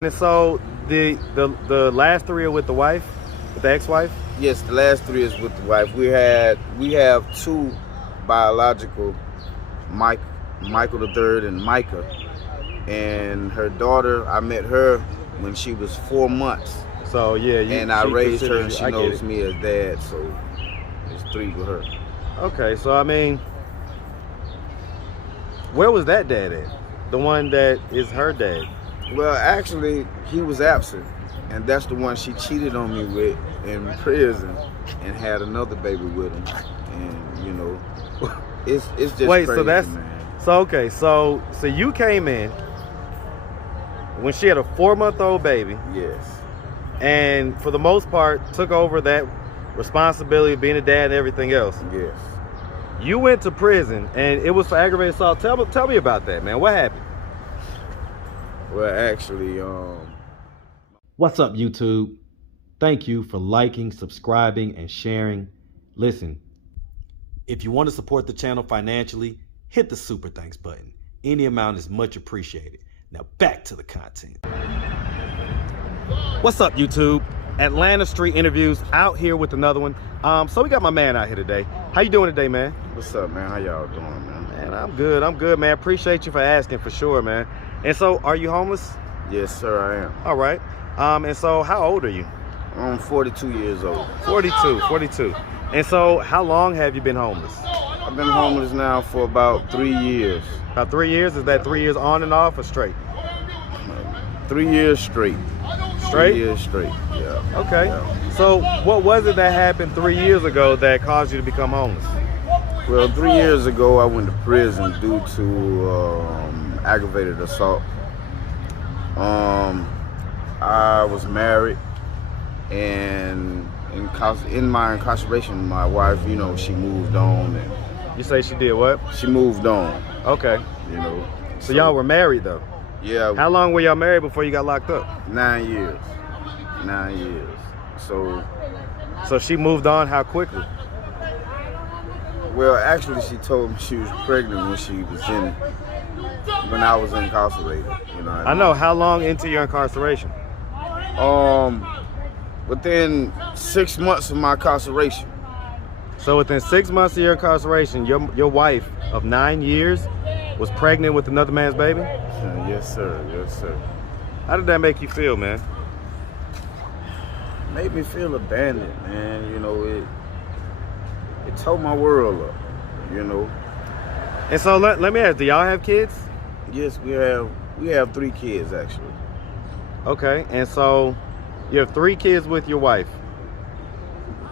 And so the last three are with the wife, with the ex-wife? Yes, the last three is with the wife. We have two biological, Michael the third and Micah, and her daughter. I met her when she was 4 months. So yeah, and I raised her, and she knows me as dad. So it's three with her. Okay, so I mean, where was that dad at? The one that is her dad? Well, actually, he was absent, and that's the one she cheated on me with in prison, and had another baby with him. And you know, it's just wait. Crazy, So that's man. So okay. So you came in when she had a 4-month-old baby. Yes. And for the most part, took over that responsibility of being a dad and everything else. Yes. You went to prison, and it was for aggravated assault. Tell me about that, man. What happened? Well, actually, What's up, YouTube? Thank you for liking, subscribing, and sharing. Listen, if you want to support the channel financially, hit the super thanks button. Any amount is much appreciated. Now back to the content. What's up, YouTube? Atlanta Street Interviews out here with another one. So we got my man out here today. How you doing today, man? What's up, man? How y'all doing, man? Man, I'm good, man. Appreciate you for asking, for sure, man. And so, are you homeless? Yes, sir, I am. All right. And so, how old are you? I'm 42 years old. 42. And so, how long have you been homeless? I've been homeless now for about 3 years. About 3 years? Is that 3 years on and off or straight? 3 years straight. Straight? 3 years straight, yeah. Okay. Yeah. So, what was it that happened 3 years ago that caused you to become homeless? Well, 3 years ago, I went to prison due to aggravated assault. I was married, and in my incarceration, my wife, you know, she moved on. And You say she did what? she moved on, Okay. you know. So y'all were married, though? Yeah. How long were y'all married before you got locked up? 9 years. 9 years. So she moved on how quickly? Well, actually, she told me she was pregnant when I was incarcerated. You know. I know. How long into your incarceration? Within 6 months of my incarceration. So within 6 months of your incarceration, your wife of 9 years was pregnant with another man's baby? Yes, sir. Yes, sir. How did that make you feel, man? Made me feel abandoned, man. You know, it tore my world up, you know. And so let me ask, do y'all have kids? Yes, we have 3 kids, actually. Okay, and so you have 3 kids with your wife.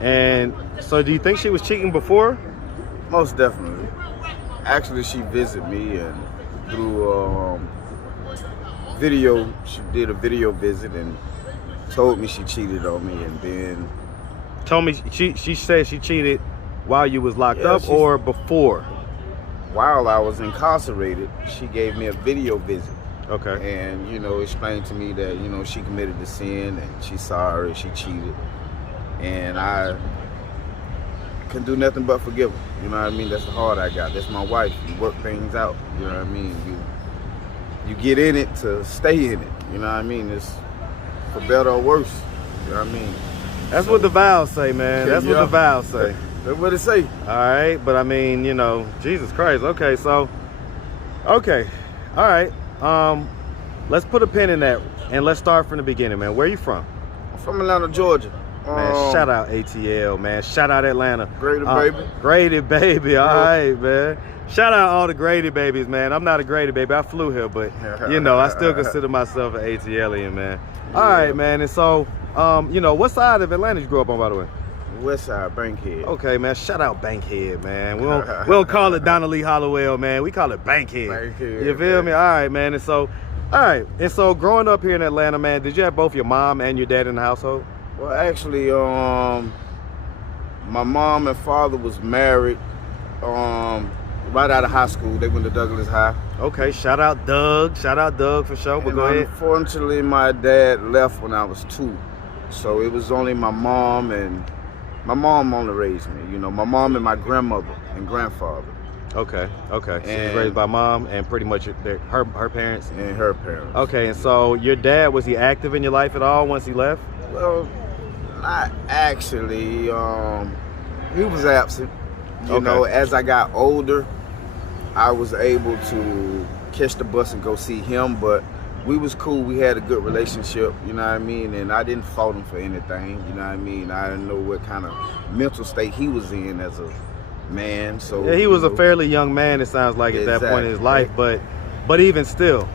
And so do you think she was cheating before? Most definitely. Actually, she visited me, and through video, she did a video visit and told me she cheated on me, and then Told me she said she cheated while you was locked Yeah, up or before? while I was incarcerated, she gave me a video visit. Okay. And, you know, explained to me that, you know, she committed the sin and she's sorry, she cheated. And I can do nothing but forgive her. You know what I mean? That's the heart I got. That's my wife. You work things out. You know what I mean? You get in it to stay in it. You know what I mean? It's for better or worse. You know what I mean? That's what the vows say, man. That's what the vows say. That's what it say. All right, but I mean, you know, Jesus Christ. Okay, so, okay, all right. Let's put a pin in that, and let's start from the beginning, man. Where are you from? I'm from Atlanta, Georgia. Man, shout out ATL, man. Shout out Atlanta. Grady baby. Grady baby, all right, man. Shout out all the Grady babies, man. I'm not a Grady baby. I flew here, but, you know, I still consider myself an ATLian, man. All right, man. And so, you know, what side of Atlanta you grew up on, by the way? West Side, Bankhead. Okay, man. Shout out Bankhead, man. We don't call it Donna Lee Hollowell, man. We call it Bankhead. Bankhead, You feel me? All right, man. And so, all right. And so, growing up here in Atlanta, man, did you have both your mom and your dad in the household? Well, actually, my mom and father was married right out of high school. They went to Douglas High. Okay, shout out Doug. Shout out Doug for sure. But And go ahead. unfortunately, my dad left when I was 2. So it was only my mom, and my mom only raised me. You know, my mom and my grandmother and grandfather. Okay. Okay. So you was And- raised by mom and pretty much her parents. And her parents. Okay. And so your dad, was he active in your life at all once he left? Well, not actually. He was absent. You know, as I got older, I was able to catch the bus and go see him, but we was cool. We had a good relationship, you know what I mean? And I didn't fault him for anything, you know what I mean? I didn't know what kind of mental state he was in as a man. So yeah, he was a fairly young man, it sounds like, at that point in his life, but even still,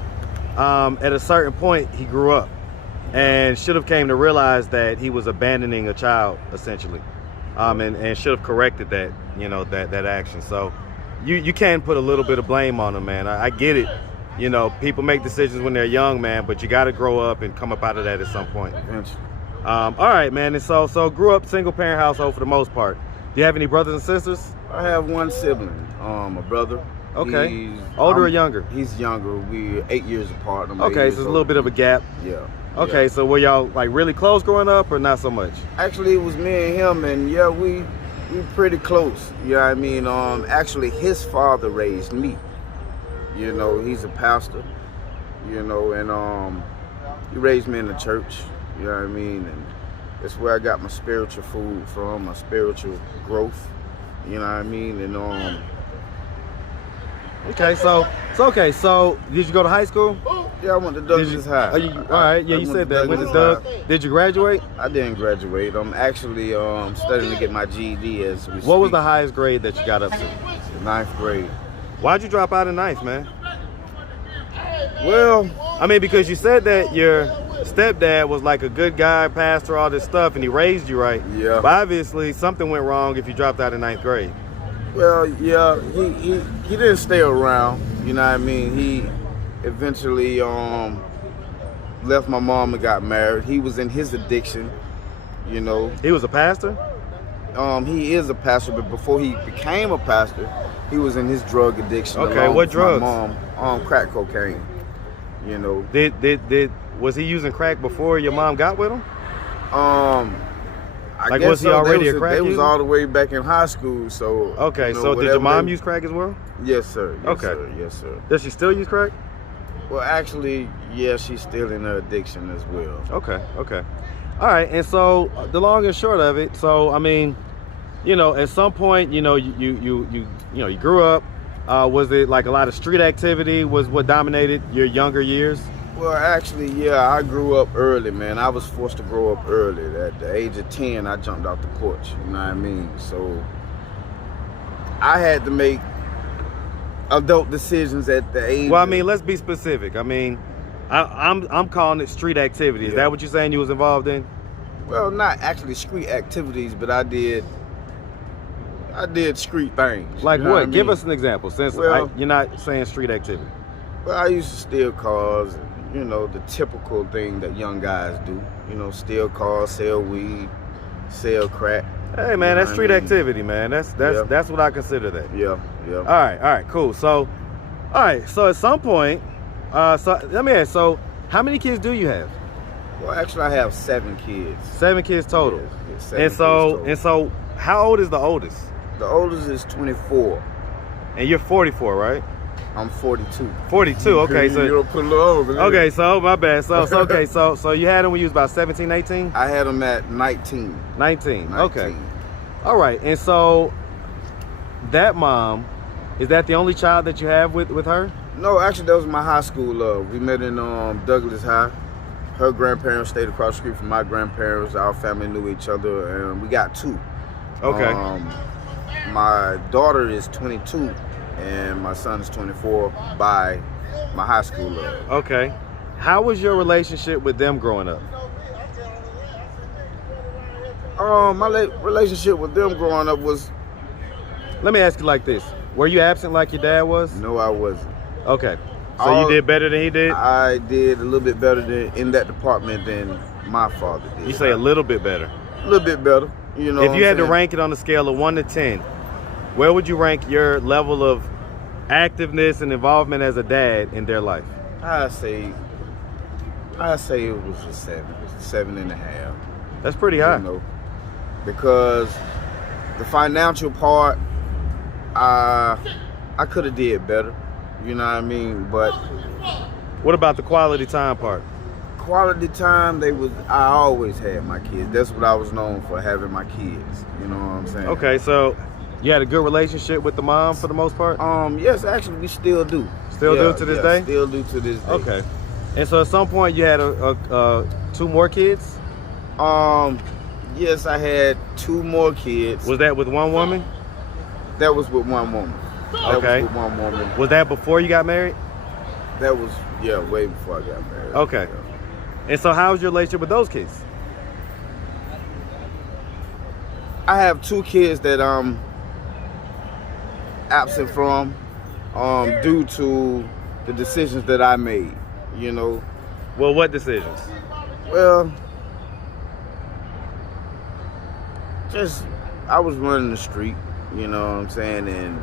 at a certain point, he grew up and should have came to realize that he was abandoning a child, essentially, and should have corrected that, you know, that action. So you can put a little bit of blame on him, man. I get it. You know, people make decisions when they're young, man, but you got to grow up and come up out of that at some point. Eventually. All right, man. And so grew up single parent household for the most part. Do you have any brothers and sisters? I have one sibling, a brother. Okay. Older or younger? He's younger. We're 8 years apart. Okay, so there's a little bit of a gap. Yeah. Okay, so were y'all like really close growing up or not so much? Actually, it was me and him, and yeah, we pretty close. You know what I mean? Actually, his father raised me. You know, he's a pastor, you know, and he raised me in the church, you know what I mean? And it's where I got my spiritual food from, my spiritual growth, you know what I mean? And okay, so did you go to high school? yeah, I went to Douglas High. All right, yeah, you said that. Went to Doug. Did you graduate? I didn't graduate. I'm actually studying to get my GED as we speak. What was the highest grade that you got up to? 9th grade. Why'd you drop out of 9th, man? Well, I mean, because you said that your stepdad was like a good guy, pastor, all this stuff, and he raised you right. Yeah. But obviously, something went wrong if you dropped out in 9th grade. well, yeah, he didn't stay around, you know what I mean? He eventually left my mom and got married. He was in his addiction, you know. He was a pastor? He is a pastor, but before he became a pastor, he was in his drug addiction. Okay, what drugs? My mom, crack cocaine. You know. Was he using crack before your mom got with him? I Like, guess was he so. already a crack They was user? all the way back in high school, so. Okay, you know, so did your whatever mom they- use crack as well? Yes, sir. Yes, Okay. Sir. Yes, sir. Does she still use crack? Well, actually, yeah, she's still in her addiction as well. Okay. All right, and so the long and short of it, so I mean, you know, at some point, you know, you grew up. Was it like a lot of street activity was what dominated your younger years? Well, actually, yeah, I grew up early, man. I was forced to grow up early. At the age of 10, I jumped out the porch, you know what I mean? So I had to make adult decisions at the age. Well, I mean, let's be specific. I mean, I'm calling it street activity. Is that what you're saying you was involved in? Well, not actually street activities, but I did street things. Like you know what? I mean? Give us an example, since Well- you're not saying street activity. Well, I used to steal cars, you know, the typical thing that young guys do. You know, steal cars, sell weed, sell crack. Hey, man, that's street activity, man. That's Yeah. that's what I consider that. Yeah. All right, cool. So, all right, so at some point, so let me ask. So, how many kids do you have? Well, actually, I have 7 kids. 7 kids total. Yeah, 7 And kids so, total. how old is the oldest? The oldest is 24. And you're 44, right? I'm 42. 42. Okay, You so don't put a little over. okay, so my bad. So okay, so you had them when you was about 17, 18? I had them at 19. 19. Okay. 19. All right. And so that mom, is that the only child that you have with her? No, actually, that was my high school love. We met in Douglas High. Her grandparents stayed across the street from my grandparents. Our family knew each other, and we got 2. Okay. My daughter is 22, and my son is 24 by my high school love. Okay. How was your relationship with them growing up? My relationship with them growing up was, Let me ask you like this. Were you absent like your dad was? no, I wasn't. Okay. So you did better than he did? I did a little bit better in that department than my father did. You say a little bit better. A little bit better. You know, If you had to rank, rank it on a scale of 1 to 10, where would you rank your level of activeness and involvement as a dad in their life? I'd say it was a 7.5. That's pretty high. You know, because the financial part, I I could have did better. You know what I mean? But What about the quality time part? quality time, I always had my kids. That's what I was known for, having my kids. You know what I'm saying? Okay, so you had a good relationship with the mom for the most part? Yes, actually, we still do. Still do to this day? Still do to this day. Okay. And so at some point you had two more kids? Yes, I had 2 more kids. Was that with one woman? That was with one woman. Okay. That was with one woman. Was that before you got married? That was, way before I got married. Okay. And so how was your relationship with those kids? I have 2 kids that I'm absent from due to the decisions that I made, you know. Well, what decisions? Well, just I was running the street, you know what I'm saying, and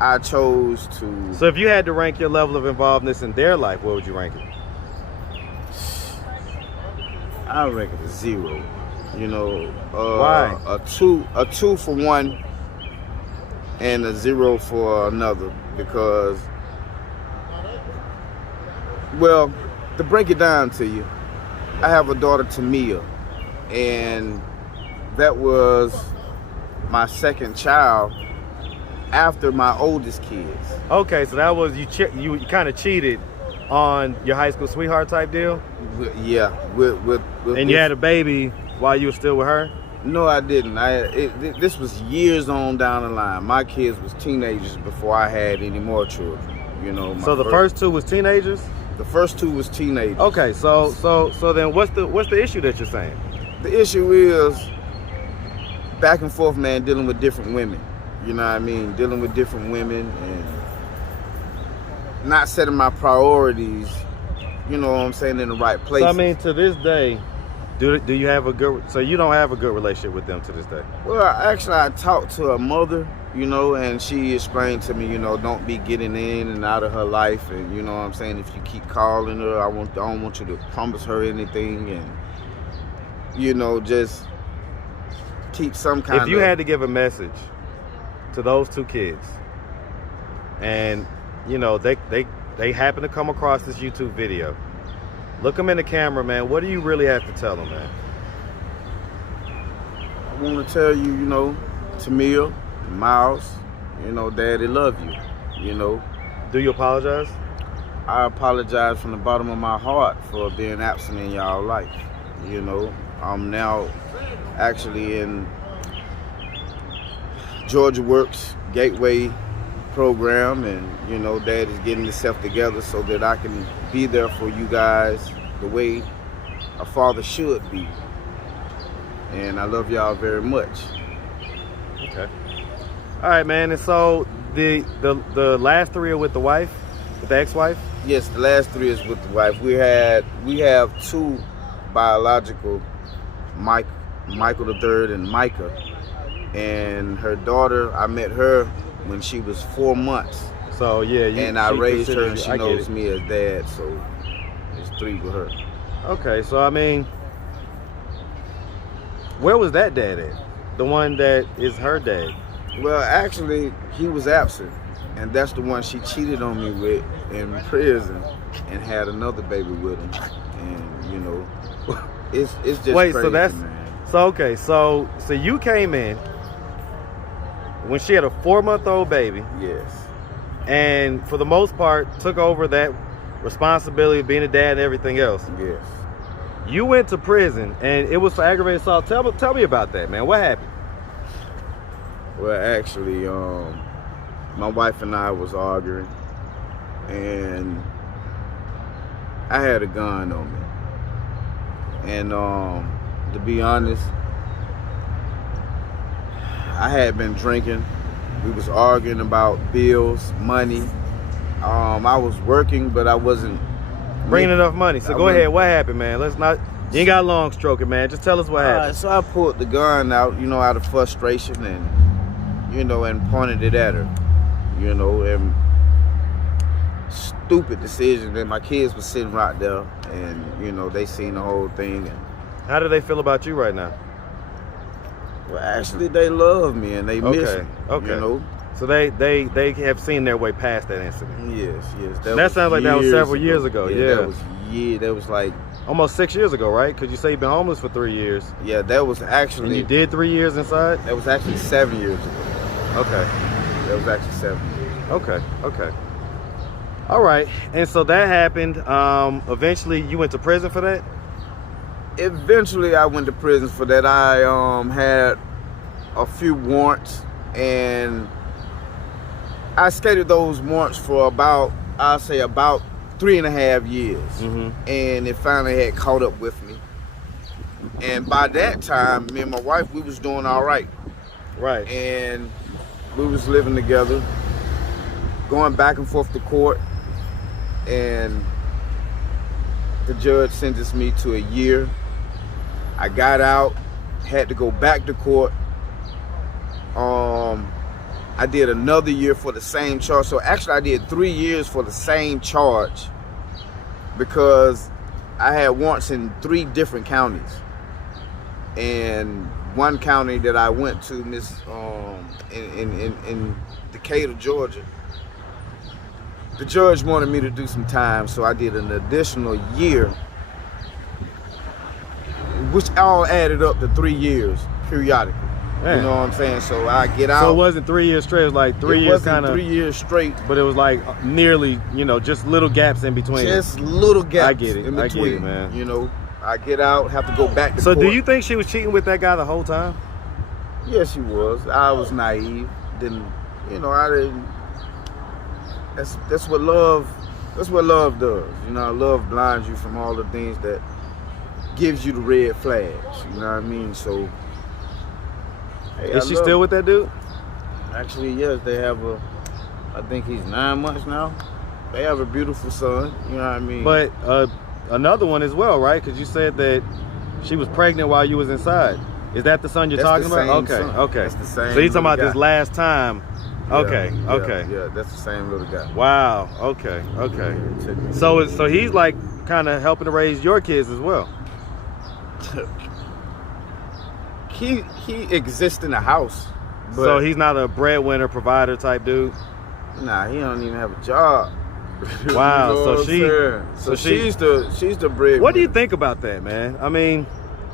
I chose to. So if you had to rank your level of involvedness in their life, where would you rank it? I reckon a 0. You know, Why? A two for one, and a 0 for another. Because, well, to break it down to you, I have a daughter, Tamia, and that was my second child after my oldest kids. Okay, so that was you kind of cheated on your high school sweetheart type deal? Yeah, with and you had a baby while you were still with her? No, I didn't. This was years on down the line. My kids was teenagers before I had any more children. You know. So the first 2 was teenagers? The first 2 was teenagers. Okay, so then what's the issue that you're saying? The issue is back and forth, man, dealing with different women. You know what I mean? Dealing with different women and not setting my priorities, you know what I'm saying, in the right place. So I mean, to this day, do you have a good? So you don't have a good relationship with them to this day? Well, actually, I talked to her mother, you know, and she explained to me, you know, don't be getting in and out of her life, and you know what I'm saying. If you keep calling her, I don't want you to promise her anything, and you know, just keep some kind of. If you had to give a message to those 2 kids, and you know they happen to come across this YouTube video, look them in the camera, man. What do you really have to tell them, man? I want to tell you, you know, Tamia, Miles, you know, Daddy love you, you know. Do you apologize? I apologize from the bottom of my heart for being absent in y'all life, you know. I'm now actually in Georgia Works Gateway program, and you know, Dad is getting himself together so that I can be there for you guys the way a father should be. And I love y'all very much. Okay. All right, man. And so the last 3 are with the wife, with the ex-wife? Yes, the last 3 is with the wife. We have 2 biological, Michael III and Micah, and her daughter. I met her when she was 4 months. So yeah, and I raised her, and she knows me as dad. So it's 3 with her. Okay, so I mean, where was that dad at? The one that is her dad? Well, actually, he was absent, and that's the one she cheated on me with in prison, and had another baby with him. And you know, it's just wait. Crazy, So that's man. so okay. So you came in when she had a 4-month-old baby. Yes. And for the most part, took over that responsibility of being a dad and everything else. Yes. You went to prison, and it was for aggravated assault. Tell me about that, man. What happened? Well, actually, my wife and I was arguing, and I had a gun on me. And to be honest, I had been drinking. We was arguing about bills, money. I was working, but I wasn't bringing enough money. So go ahead. What happened, man? Let's not. You ain't got a long stroking, man. Just tell us what happened. So I pulled the gun out, you know, out of frustration, and you know, and pointed it at her, you know, and stupid decision. And my kids were sitting right there, and you know, they seen the whole thing. And how do they feel about you right now? well, actually, they love me and they miss me. Okay. You know. So they have seen their way past that incident. Yes. That sounds like that was several years ago. Yeah. That was like almost 6 years ago, right? Because you say you've been homeless for 3 years. Yeah, that was actually. And you did 3 years inside? That was actually 7 years ago. Okay. That was actually 7 years. Okay. All right. And so that happened. Eventually, you went to prison for that? Eventually, I went to prison for that. I had a few warrants, and I skated those warrants for about 3.5 years. Mm-hmm. And it finally had caught up with me. And by that time, me and my wife, we was doing all right. Right. And we was living together, going back and forth to court, and the judge sentenced me to a year. I got out, had to go back to court. I did another year for the same charge. So actually I did 3 years for the same charge because I had warrants in 3 different counties. And one county that I went to, in Decatur, Georgia, the judge wanted me to do some time, so I did an additional year, which all added up to 3 years periodically. Man. You know what I'm saying? So I get out. So it wasn't 3 years straight. It was like 3 years kind of. 3 years straight. But it was like nearly, just little gaps in between. Just little gaps. I get it. In between, I get it, man. I get out, have to go back to court. So do you think she was cheating with that guy the whole time? Yes, she was. I was naive. I didn't. That's what love. That's what love does. Love blinds you from all the things that gives you the red flags. You know what I mean? So. Hey, is she still with that dude? Actually, yes. They have I think he's 9 months now. They have a beautiful son. You know what I mean? But another one as well, right? Because you said that she was pregnant while you was inside. Is that the son you're talking about? Okay. That's the same. So you're talking about this last time. Okay. Yeah, that's the same little guy. Wow. Okay. So he's like kind of helping to raise your kids as well. He exists in the house. So he's not a breadwinner, provider type dude? Nah, he don't even have a job. Wow. So she's the breadwinner. What do you think about that, man? I mean,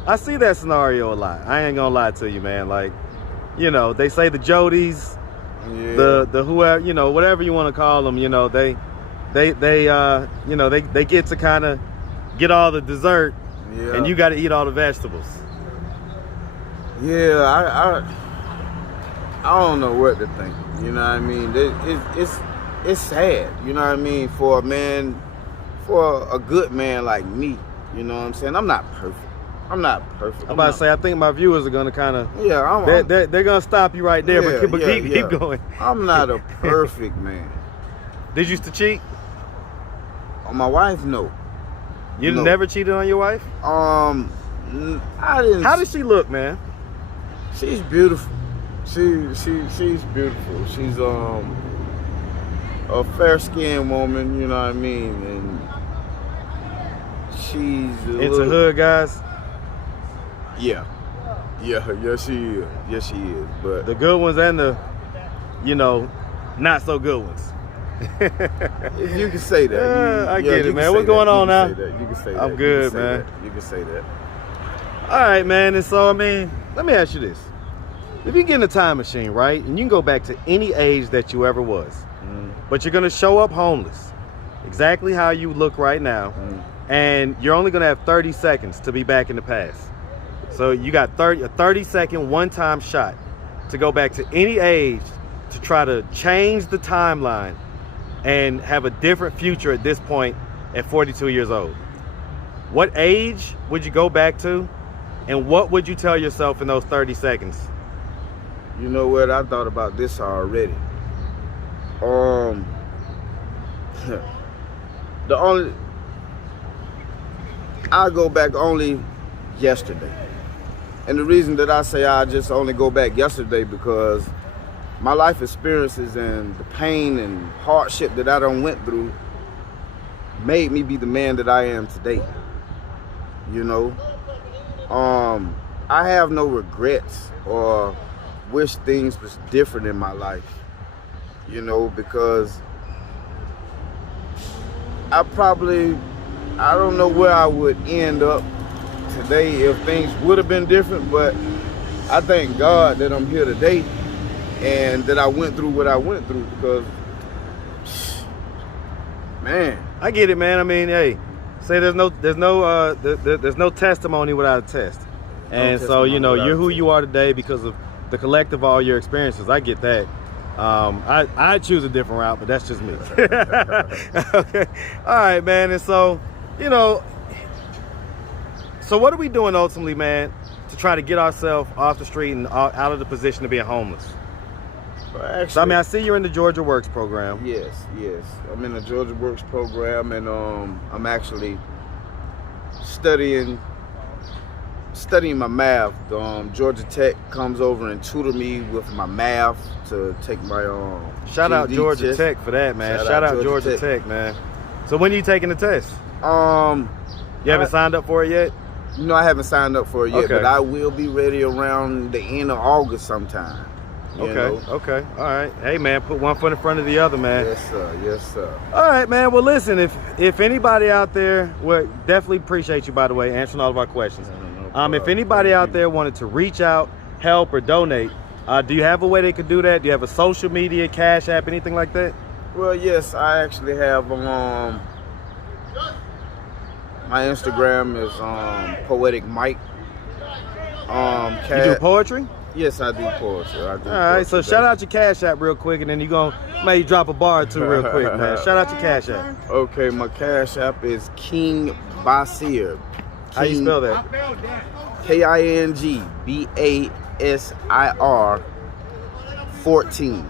I see that scenario a lot. I ain't gonna lie to you, man. Like, they say the Jodies, the whoever, whatever you want to call them, they get to kind of get all the dessert, and you got to eat all the vegetables. Yeah, I don't know what to think. You know what I mean? It's sad. You know what I mean? For a good man like me. You know what I'm saying? I'm not perfect. I'm about to say, I think my viewers are gonna kind of. Yeah, they're gonna stop you right there, but keep going. I'm not a perfect man. Did you used to cheat? On my wife, no. You never cheated on your wife? I didn't. How does she look, man? She's beautiful. She's beautiful. She's a fair-skinned woman, you know what I mean, and she's into hood guys. Yeah, she is. Yes, she is. But the good ones and the, not so good ones. If you can say that. I get it, man. What's going on now? You can say that. I'm good, man. You can say that. All right, man. And so, I mean, let me ask you this. If you get in a time machine, right, and you can go back to any age that you ever was, but you're going to show up homeless, exactly how you look right now, and you're only going to have 30 seconds to be back in the past. So you got a 30-second one-time shot to go back to any age to try to change the timeline and have a different future at this point at 42 years old. What age would you go back to, and what would you tell yourself in those 30 seconds? You know what? I thought about this already. I go back only yesterday. And the reason that I say I just only go back yesterday because my life experiences and the pain and hardship that I done went through made me be the man that I am today. I have no regrets or wish things was different in my life. you know, because I don't know where I would end up today if things would have been different, but I thank God that I'm here today and that I went through what I went through, because, man. I get it, man. I mean, hey, say there's no testimony without a test. And so, you know, you're who you are today because of the collective of all your experiences. I get that. I choose a different route, but that's just me. Okay. All right, man. And so, you know, so what are we doing ultimately, man, to try to get ourselves off the street and out of the position of being homeless? Well, actually, So, I mean, I see you're in the Georgia Works program. Yes. I'm in the Georgia Works program, and I'm actually studying my math. Georgia Tech comes over and tutor me with my math to take my Shout out GED Georgia test. Tech for that, man. Shout out Georgia Tech, man. So when are you taking the test? You haven't signed up for it yet? No, I haven't signed up for it yet, Okay. but I will be ready around the end of August sometime. You know? Okay, all right. Hey, man, put one foot in front of the other, man. Yes, sir. All right, man. Well, listen, if anybody out there, well, definitely appreciate you, by the way, answering all of our questions. If anybody out there wanted to reach out, help, or donate, do you have a way they could do that? Do you have a social media, Cash App, anything like that? Well, yes, I actually have my Instagram is Poetic Mike. You do poetry? Yes, I do poetry. All right, so shout out your Cash App real quick, and then you're going to maybe drop a bar or two real quick, man. Shout out your Cash App. Okay, my Cash App is King Basir. How you spell that? KING BASIR 14.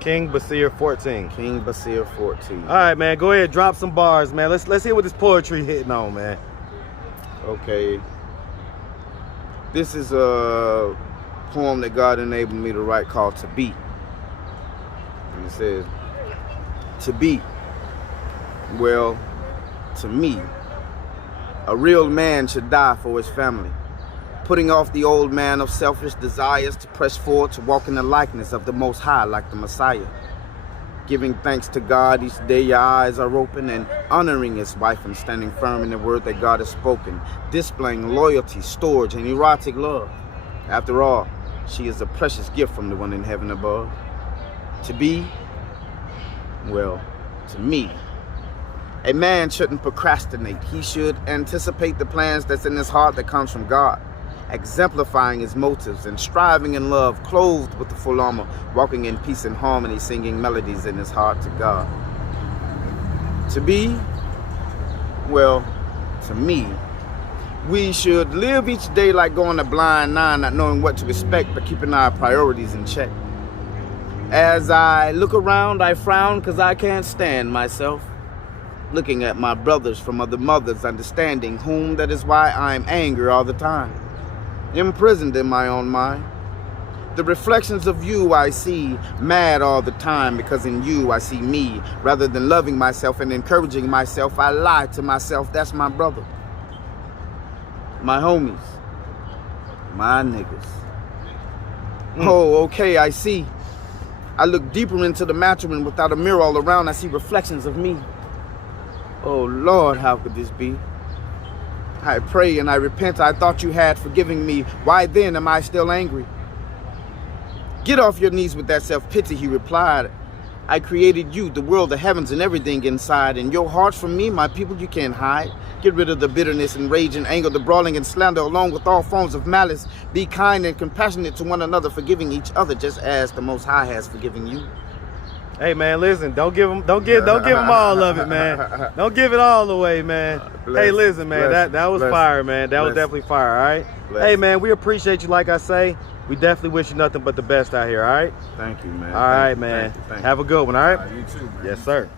King Basir 14. King Basir 14. All right, man. Go ahead, drop some bars, man. Let's hear what this poetry hitting on, man. Okay. This is a poem that God enabled me to write called To Be. And it says, to be, well, to me, a real man should die for his family, putting off the old man of selfish desires to press forward to walk in the likeness of the Most High like the Messiah. Giving thanks to God each day your eyes are open, and honoring his wife and standing firm in the word that God has spoken, displaying loyalty, storage, and erotic love. After all, she is a precious gift from the one in heaven above. To be, well, to me, a man shouldn't procrastinate. He should anticipate the plans that's in his heart that comes from God, exemplifying his motives and striving in love, clothed with the full armor, walking in peace and harmony, singing melodies in his heart to God. To be, well, to me, we should live each day like going a blind nine, not knowing what to expect, but keeping our priorities in check. As I look around, I frown because I can't stand myself. Looking at my brothers from other mothers, understanding whom that is why I'm angry all the time. Imprisoned in my own mind. The reflections of you I see, mad all the time because in you I see me. Rather than loving myself and encouraging myself, I lie to myself, that's my brother. My homies. My niggas. Oh, okay, I see. I look deeper into the mattress without a mirror all around, I see reflections of me. Oh Lord, how could this be? I pray and I repent. I thought you had forgiven me. Why then am I still angry? Get off your knees with that self-pity, he replied. I created you, the world, the heavens, and everything inside. And your hearts from me, my people, you can't hide. Get rid of the bitterness and rage and anger, the brawling and slander, along with all forms of malice. Be kind and compassionate to one another, forgiving each other, just as the Most High has forgiven you. Hey, man, listen, don't give them all of it, man. Don't give it all away, man. Hey, listen, man, that was fire, man. That was definitely fire, all right? Hey, man, we appreciate you, like I say. We definitely wish you nothing but the best out here, all right? Thank you, man. All right, man. Thank you. Have a good one, all right? You too, man. Yes, sir.